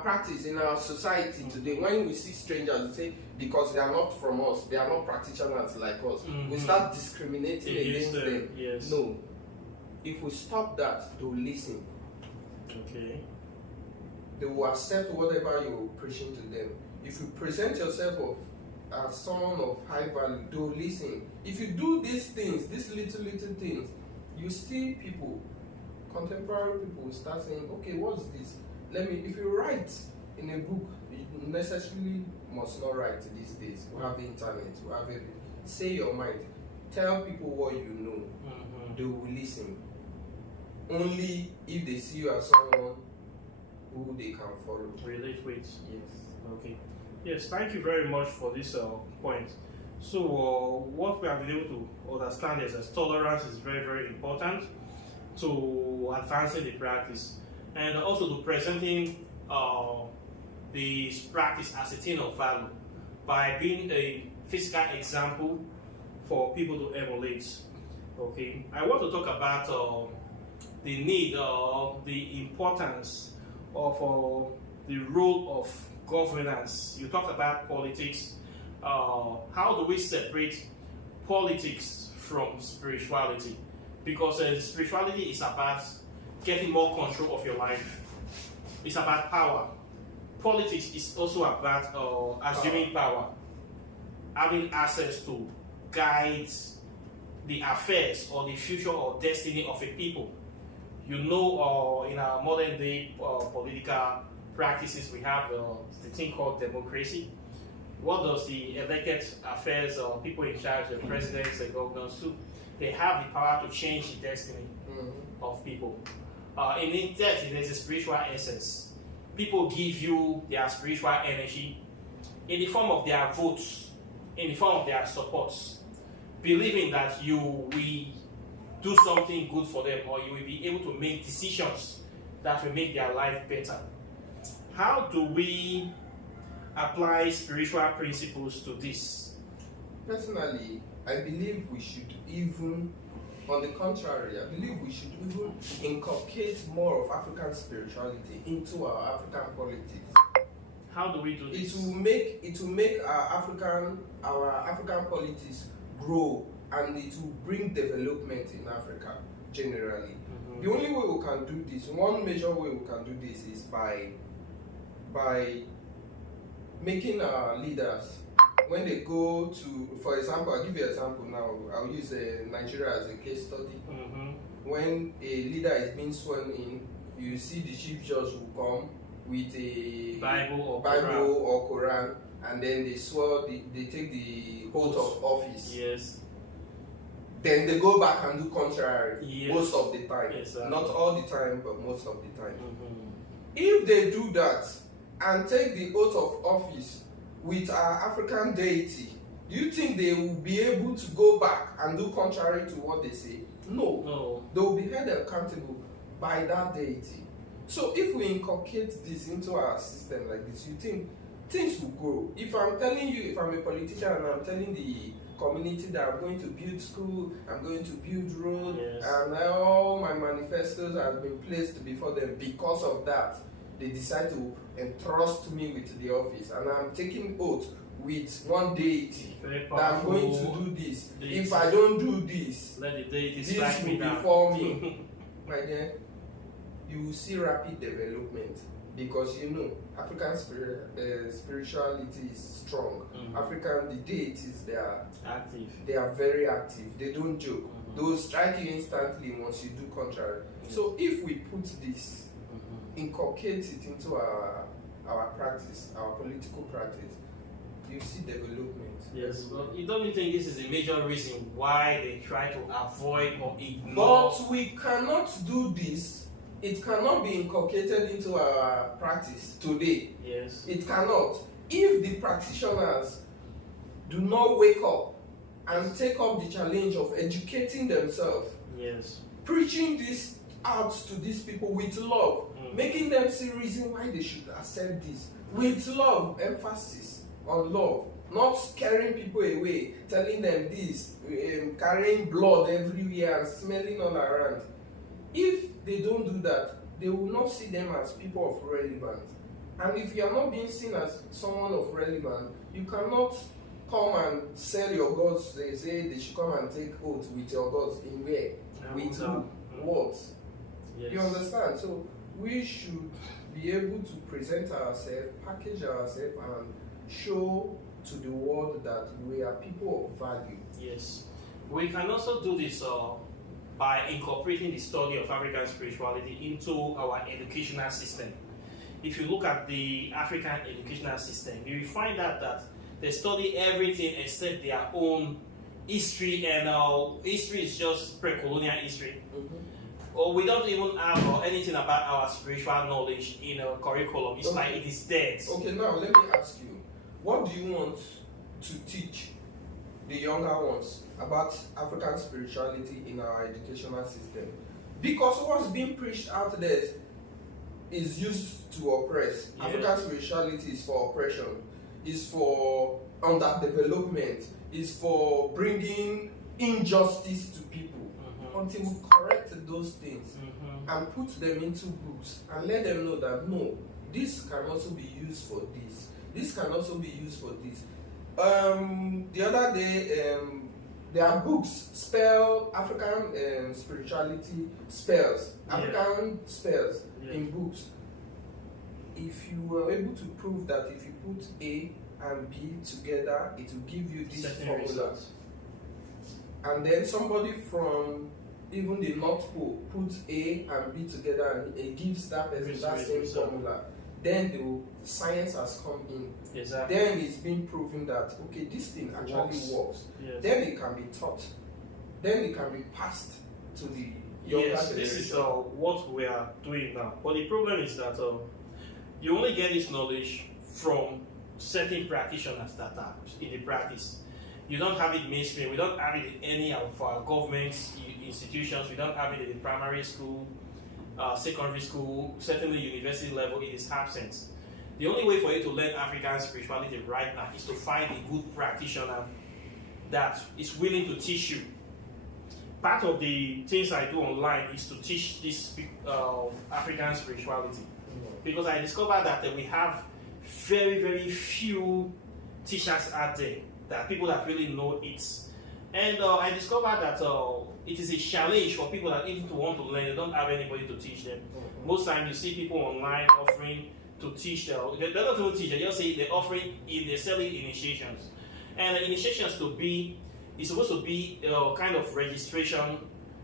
practice, in our society today, when we see strangers, we say because they are not from us, they are not practitioners like us, we start discriminating against them. Yes. No. If we stop that, they will listen. Okay. They will accept whatever you're preaching to them. If you present yourself as someone of high value, they will listen. If you do these things, these little things, you see people, contemporary people start saying, okay, what's this? If you write in a book, you necessarily must not write these days. We have internet, we have everything. Say your mind. Tell people what you know. Mm-hmm. They will listen. Only if they see you as someone who they can follow. Relate with. Yes. Okay. Yes, thank you very much for this point. So what we have been able to understand is that tolerance is very, very important to advancing the practice, and also to presenting the practice as a thing of value by being a physical example for people to emulate. Okay, I want to talk about the need, the importance of the role of governance. You talked about politics. How do we separate politics from spirituality? Because spirituality is about getting more control of your life. It's about power. Politics is also about assuming power, having access to guide the affairs or the future or destiny of a people. You know, in our modern day political practices, we have the thing called democracy. What does the elected affairs or people in charge, the presidents and governors do? They have the power to change the destiny of people. In that, there's a spiritual essence. People give you their spiritual energy in the form of their votes, in the form of their supports, believing that you will do something good for them, or you will be able to make decisions that will make their life better. How do we apply spiritual principles to this? Personally, I believe we should even, on the contrary, I believe we should even inculcate more of African spirituality into our African politics. How do we do this? It will make our African politics grow, and it will bring development in Africa generally. The only way we can do this, one major way we can do this, is by making our leaders, when they go to, for example, I'll give you an example now. I'll use Nigeria as a case study. When a leader is being sworn in, you see the chief judge will come with a Bible or Quran, and then they take the oath of office. Yes. Then they go back and do contrary. Yes. Most of the time. Yes, not all the time, but most of the time. If they do that and take the oath of office with our African deity, do you think they will be able to go back and do contrary to what they say? No. They will be held accountable by that deity. So if we inculcate this into our system like this, you think things will grow. If I'm telling you, if I'm a politician and I'm telling the community that I'm going to build school, I'm going to build road, and all my manifestos have been placed before them, because of that, they decide to entrust me with the office, and I'm taking oath with one deity that I'm going to do this. If I don't do this, let the deity this strike me will down. before me. My dear, you will see rapid development, because you know African spirituality is strong. African, the deities, they are active. They are very active. They don't joke. They will strike you instantly once you do contrary. So if we put this, inculcate it into our practice, our political practice, you see development. Yes, but you don't think this is a major reason why they try to avoid or ignore? But we cannot do this. It cannot be inculcated into our practice today. Yes. It cannot. If the practitioners do not wake up and take up the challenge of educating themselves, preaching this out to these people with love, making them see reason why they should accept this, with love, emphasis on love, not scaring people away, telling them this, carrying blood everywhere and smelling all around. If they don't do that, they will not see them as people of relevance. And if you are not being seen as someone of relevance, you cannot come and sell your gods. They say they should come and take oath with your gods. In where? With who? What? You understand? So we should be able to present ourselves, package ourselves, and show to the world that we are people of value. Yes. We can also do this by incorporating the study of African spirituality into our educational system. If you look at the African educational system, you will find out that they study everything except their own history, and history is just pre-colonial history. Or we don't even have anything about our spiritual knowledge in our curriculum. It's like it is dead. Okay, now let me ask you, what do you want to teach the younger ones about African spirituality in our educational system. Because what's being preached out there is used to oppress. Yes. African spirituality is for oppression, is for underdevelopment, is for bringing injustice to people. Until we correct those things and put them into groups and let them know that no, this can also be used for this. This can also be used for this. The other day, there are books, spell African spirituality spells, African spells in books. If you were able to prove that if you put A and B together, it will give you this formula. And then somebody from even the North Pole puts A and B together and it gives that person that same formula. Then the science has come in. Exactly. Then it's been proven that okay, this thing actually works. Yes. Then it can be taught. Then it can be passed to the younger generation. This is what we are doing now. But the problem is that you only get this knowledge from certain practitioners that are in the practice. You don't have it mainstream. We don't have it in any of our government institutions. We don't have it in the primary school, secondary school, certainly university level. It is absent. The only way for you to learn African spirituality right now is to find a good practitioner that is willing to teach you. Part of the things I do online is to teach this African spirituality, because I discovered that we have very, very few teachers out there, that people that really know it. And I discovered that it is a challenge for people that even to want to learn, they don't have anybody to teach them. Most times you see people online offering to teach them. They're not going to teach, they just say they're offering, they're selling initiations. And initiations is supposed to be kind of registration.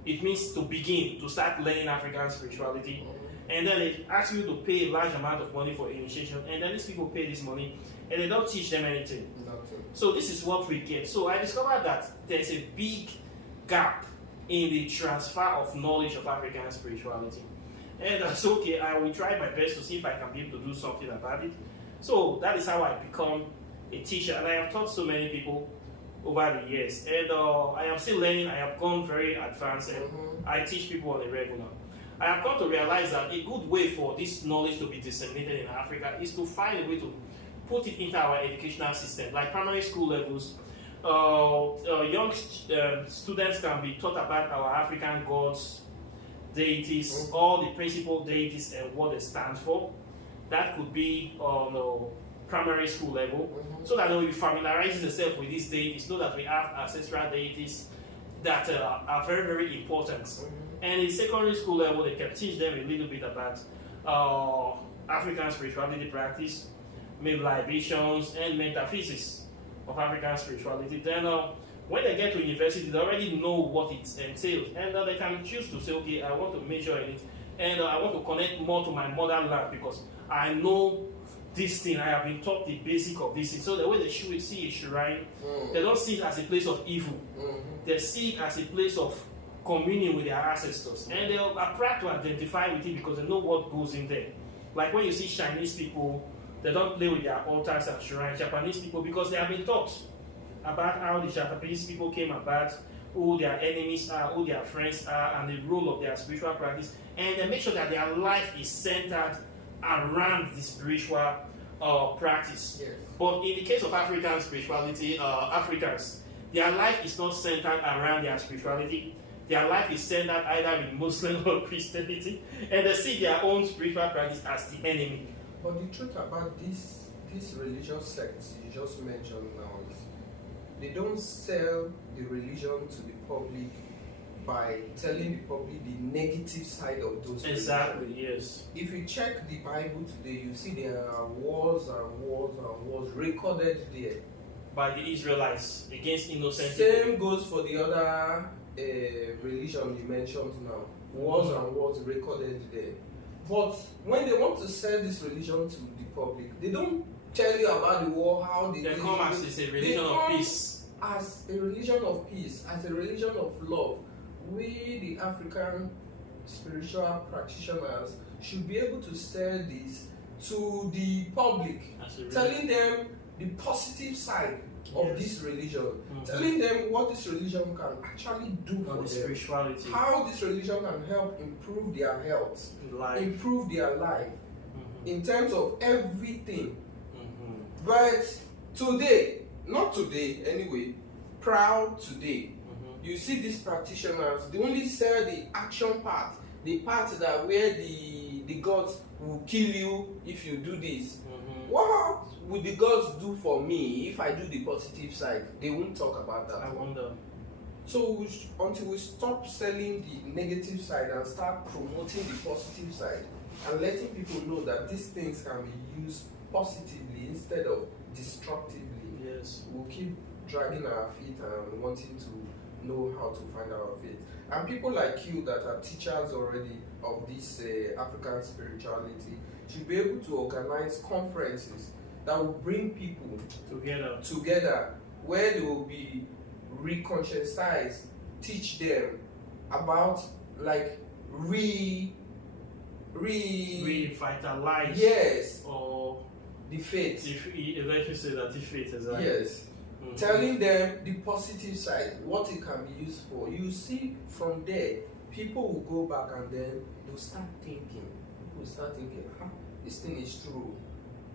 It means to begin, to start learning African spirituality. And then they ask you to pay a large amount of money for initiation, and then these people pay this money, and they don't teach them anything. So this is what we get. So I discovered that there's a big gap in the transfer of knowledge of African spirituality. And that's okay, I will try my best to see if I can be able to do something about it. So that is how I become a teacher, and I have taught so many people over the years. And I am still learning. I have gone very advanced, and I teach people on a regular. I have come to realize that a good way for this knowledge to be disseminated in Africa is to find a way to put it into our educational system, like primary school levels. Young students can be taught about our African gods, deities, all the principal deities and what they stand for. That could be on primary school level, so that they will be familiarizing themselves with these deities, know that we have ancestral deities that are very, very important. And in secondary school level, they can teach them a little bit about African spirituality practice, maybe libations and metaphysics of African spirituality. Then when they get to university, they already know what it entails, and they can choose to say, okay, I want to major in it, and I want to connect more to my motherland because I know this thing, I have been taught the basic of this thing. So the way they see a shrine, they don't see it as a place of evil. They see it as a place of communion with their ancestors, and they are proud to identify with it because they know what goes in there. Like when you see Chinese people, they don't play with their altars and shrines. Japanese people, because they have been taught about how the Japanese people came about, who their enemies are, who their friends are, and the role of their spiritual practice, and they make sure that their life is centered around the spiritual practice. Yes. But in the case of African spirituality, Africans, their life is not centered around their spirituality. Their life is centered either in Muslim or Christianity, and they see their own spiritual practice as the enemy. But the truth about these religious sects you just mentioned now is they don't sell the religion to the public by telling the public the negative side of those Exactly, religions. yes. If you check the Bible today, you see there are wars and wars and wars recorded there. By the Israelites against innocent Same people. goes for the other religion you mentioned now. Wars and wars recorded there. But when they want to sell this religion to the public, they don't tell you about the war, how They come as a religion of peace. As a religion of peace, as a religion of love. We, the African spiritual practitioners, should be able to sell this to the public, telling them the positive side of Yes. this religion, telling them what this religion can actually do for the them, spirituality, how this religion can help improve their health, life. improve their life in terms of everything. But today, not today anyway, proud today, you see these practitioners, they only sell the action part, the part that where the gods will kill you if you do this. What would the gods do for me if I do the positive side? They won't talk about that. I wonder. So until we stop selling the negative side and start promoting the positive side and letting people know that these things can be used positively instead of destructively, yes, we'll keep dragging our feet and wanting to know how to find our feet. And people like you that are teachers already of this African spirituality should be able to organize conferences that will bring people together where they will be reconscientized, teach them about like revitalize, yes, or the faith. Eventually say that the faith is like, yes. Telling them the positive side, what it can be used for. You see, from there, people will go back and then they'll start thinking. People will start thinking, this thing is true.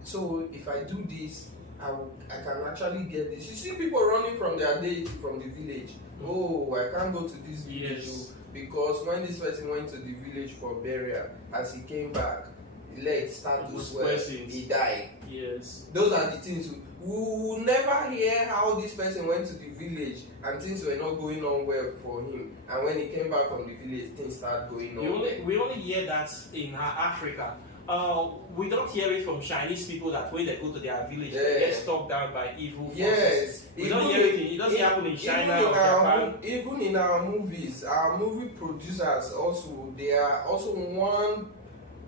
So if I do this, I can actually get this. You see people running from their deity from the village. Oh, I can't go to this village because when this person went to the village for burial, as he came back, the legs started to swell, he died. Yes. Those are the things we will never hear how this person went to the village and things were not going on well for him. And when he came back from the village, things started going on well. We only hear that in Africa. We don't hear it from Chinese people that when they go to their village, they get struck down by evil forces. Yes. We don't hear it. It doesn't happen in China or Japan. Even in our movies, our movie producers also, they are also one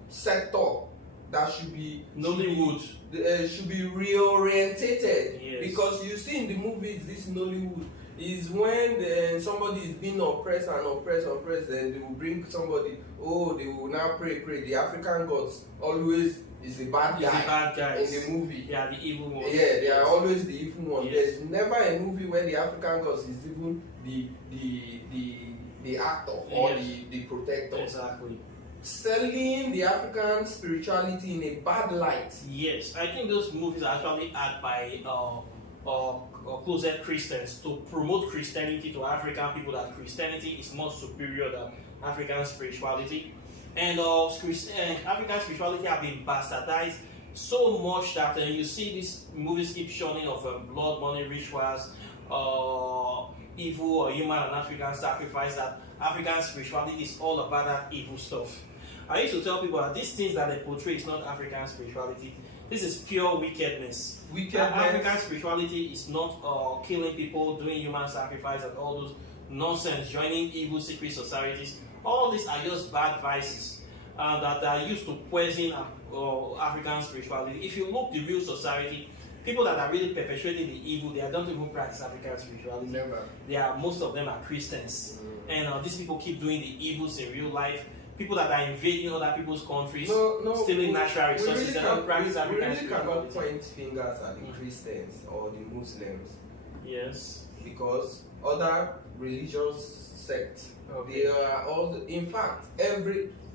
sector that should be Nollywood. Should be reorientated. Yes. Because you see in the movies, this Nollywood is when somebody is being oppressed, then they will bring somebody, they will now pray. The African gods always is the bad guy in the movie. They are the evil ones. Yeah, they are always the evil one. Yes. There's never a movie where the African gods is even the actor or the protector. Exactly. Selling the African spirituality in a bad light. Yes, I think those movies are actually act by closet Christians to promote Christianity to African people, that Christianity is more superior than African spirituality. And African spirituality have been bastardized so much that you see these movies keep showing of blood money rituals, evil or human and African sacrifice, that African spirituality is all about that evil stuff. I used to tell people that these things that they portray is not African spirituality. This is pure wickedness. African spirituality is not killing people, doing human sacrifice and all those nonsense, joining evil secret societies. All these are just bad vices that are used to poison African spirituality. If you look the real society, people that are really perpetuating the evil, they don't even practice African spirituality. Never. Most of them are Christians. And these people keep doing the evils in real life. People that are invading other people's countries, stealing natural resources, they don't practice African spirituality. We really cannot point fingers at the Christians or the Muslims. Yes. Because other religious sects, they are all, in fact,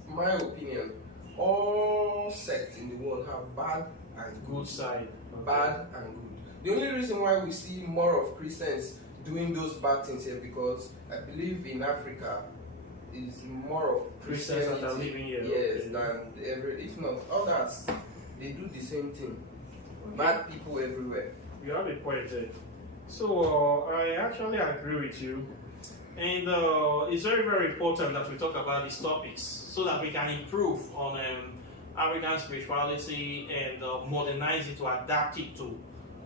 my opinion, all sects in the world have bad and good side. Bad and good. The only reason why we see more of Christians doing those bad things here, because I believe in Africa, is more of Christians that are living here. Yes, than if not others, they do the same thing. Bad people everywhere. You have a point there. So I actually agree with you, and it's very, very important that we talk about these topics so that we can improve on African spirituality and modernize it to adapt it to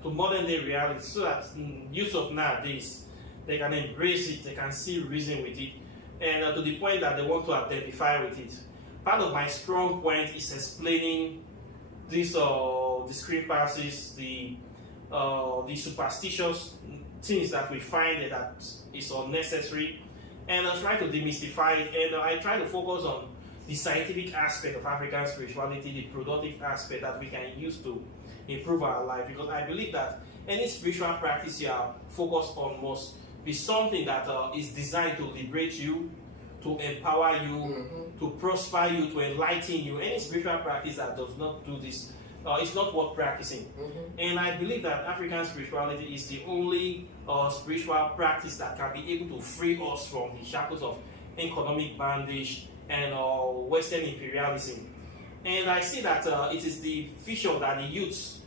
modern day reality, so that youth of nowadays, they can embrace it, they can see reason with it, and to the point that they want to identify with it. Part of my strong point is explaining these discrepancies, the superstitious things that we find that is unnecessary, and I try to demystify it, and I try to focus on the scientific aspect of African spirituality, the productive aspect that we can use to improve our life. Because I believe that any spiritual practice you are focused on must be something that is designed to liberate you, to empower you, to prosper you, to enlighten you. Any spiritual practice that does not do this, it's not worth practicing. And I believe that African spirituality is the only spiritual practice that can be able to free us from the shackles of economic bondage and Western imperialism. And I see that it is the vision that the youths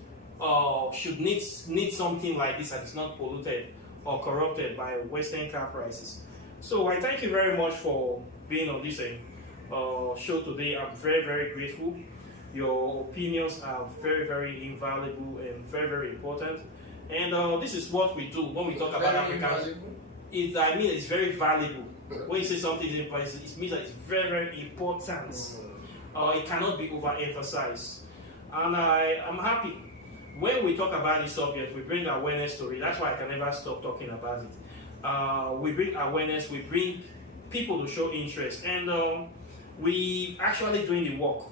should need something like this that is not polluted or corrupted by Western car prices. So I thank you very much for being on this show today. I'm very, very grateful. Your opinions are very, very invaluable and very, very important. And this is what we do when we talk about Africans. I mean, it's very valuable. When you say something is important, it means that it's very, very important. It cannot be overemphasized. And I'm happy. When we talk about this subject, we bring awareness to it. That's why I can never stop talking about it. We bring awareness, we bring people to show interest, and we actually doing the work.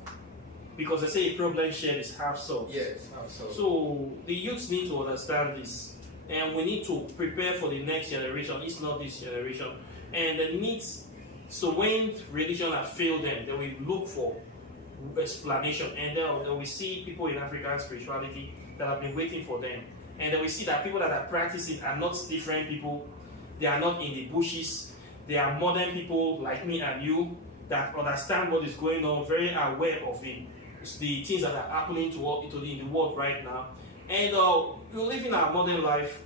Because they say a problem shared is half solved. Yes, half solved. So the youths need to understand this. And we need to prepare for the next generation. It's not this generation. And the needs, so when religion has failed them, they will look for explanation. And then we see people in African spirituality that have been waiting for them. And then we see that people that are practicing are not different people. They are not in the bushes. They are modern people like me and you that understand what is going on, very aware of the things that are happening in the world right now. And we live in our modern life,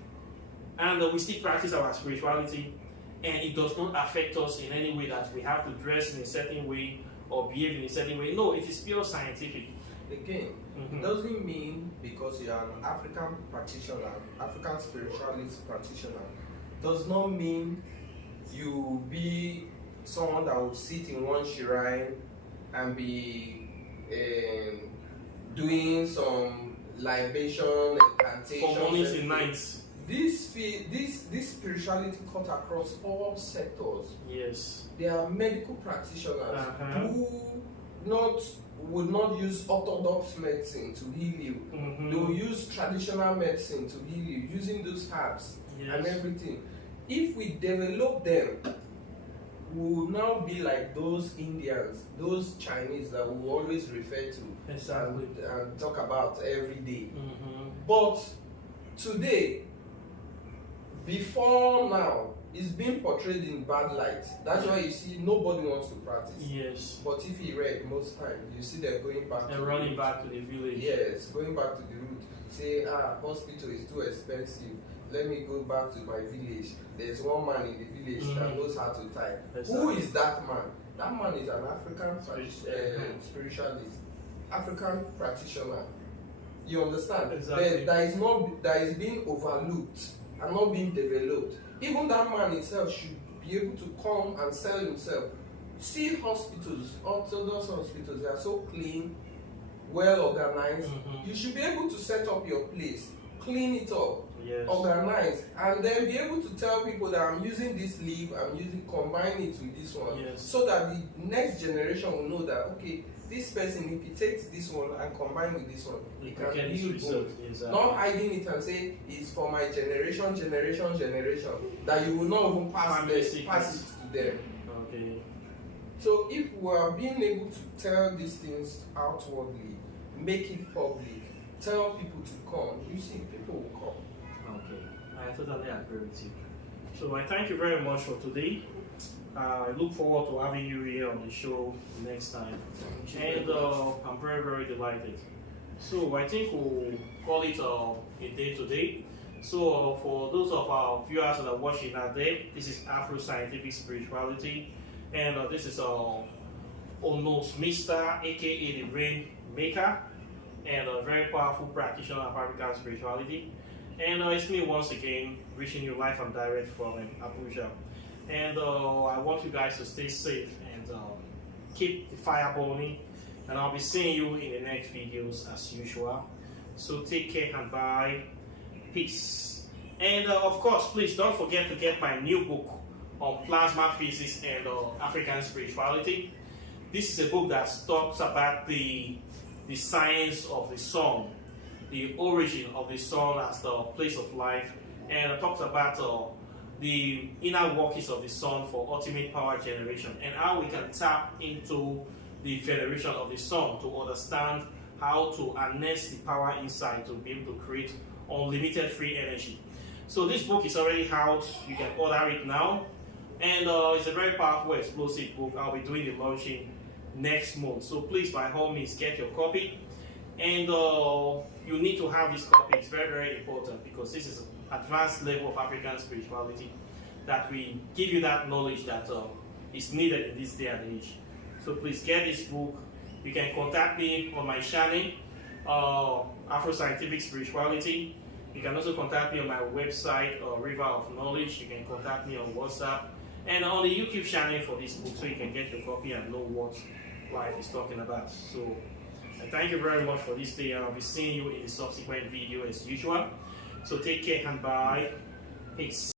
and we still practice our spirituality, and it does not affect us in any way that we have to dress in a certain way or behave in a certain way. No, it is pure scientific. Again, it doesn't mean because you are an African practitioner, African spiritualist practitioner, does not mean you be someone that will sit in one shrine and be doing some libation, incantation, for mornings and nights. This spirituality cut across all sectors. Yes. There are medical practitioners who would not use orthodox medicine to heal you. They will use traditional medicine to heal you, using those herbs and everything. If we develop them, we will now be like those Indians, those Chinese that we always refer to and talk about every day. But today, before now, it's being portrayed in bad light. That's why you see nobody wants to practice. Yes. But if you read most times, you see them going back and running back to the village. Yes, going back to the root. Say, hospital is too expensive. Let me go back to my village. There's one man in the village that knows how to tie. Who is that man? That man is an African spiritualist, African practitioner. You understand? Exactly. That is being overlooked and not being developed. Even that man himself should be able to come and sell himself. See hospitals, orthodox hospitals, they are so clean, well organized. You should be able to set up your place, clean it up, organize, and then be able to tell people that I'm using this leaf, combine it with this one, so that the next generation will know that, okay, this person, if he takes this one and combine with this one, he can heal both. Exactly. Not hiding it and say it's for my generation, that you will not even pass it to them. Okay. So if we are being able to tell these things outwardly, make it public, tell people to come, you see, people will come. Okay, I totally agree with you. So I thank you very much for today. I look forward to having you here on the show next time. And I'm very, very delighted. So I think we'll call it a day today. So for those of our viewers that are watching out there, this is Afro Scientific Spirituality. And this is Onos Mister, aka the Rain Maker, and a very powerful practitioner of African spirituality. And it's me once again, wishing you life and direct from Abuja. And I want you guys to stay safe and keep the fire burning. And I'll be seeing you in the next videos as usual. So take care and bye. Peace. And of course, please don't forget to get my new book on plasma physics and African spirituality. This is a book that talks about the science of the sun the origin of the sun as the place of life, and talks about the inner workings of the sun for ultimate power generation, and how we can tap into the veneration of the sun to understand how to harness the power inside to be able to create unlimited free energy. So this book is already out. You can order it now, and it's a very powerful, explosive book. I'll be doing the launching next month. So please, by all means, get your copy, and you need to have this copy. It's very, very important, because this is an advanced level of African spirituality that we give you that knowledge that is needed in this day and age. So please get this book. You can contact me on my channel, Afro Scientific Spirituality. You can also contact me on my website, River of Knowledge. You can contact me on WhatsApp and on the YouTube channel for this book, so you can get your copy and know what life is talking about. So thank you very much for this day, and I'll be seeing you in the subsequent video as usual. So take care and bye. Peace.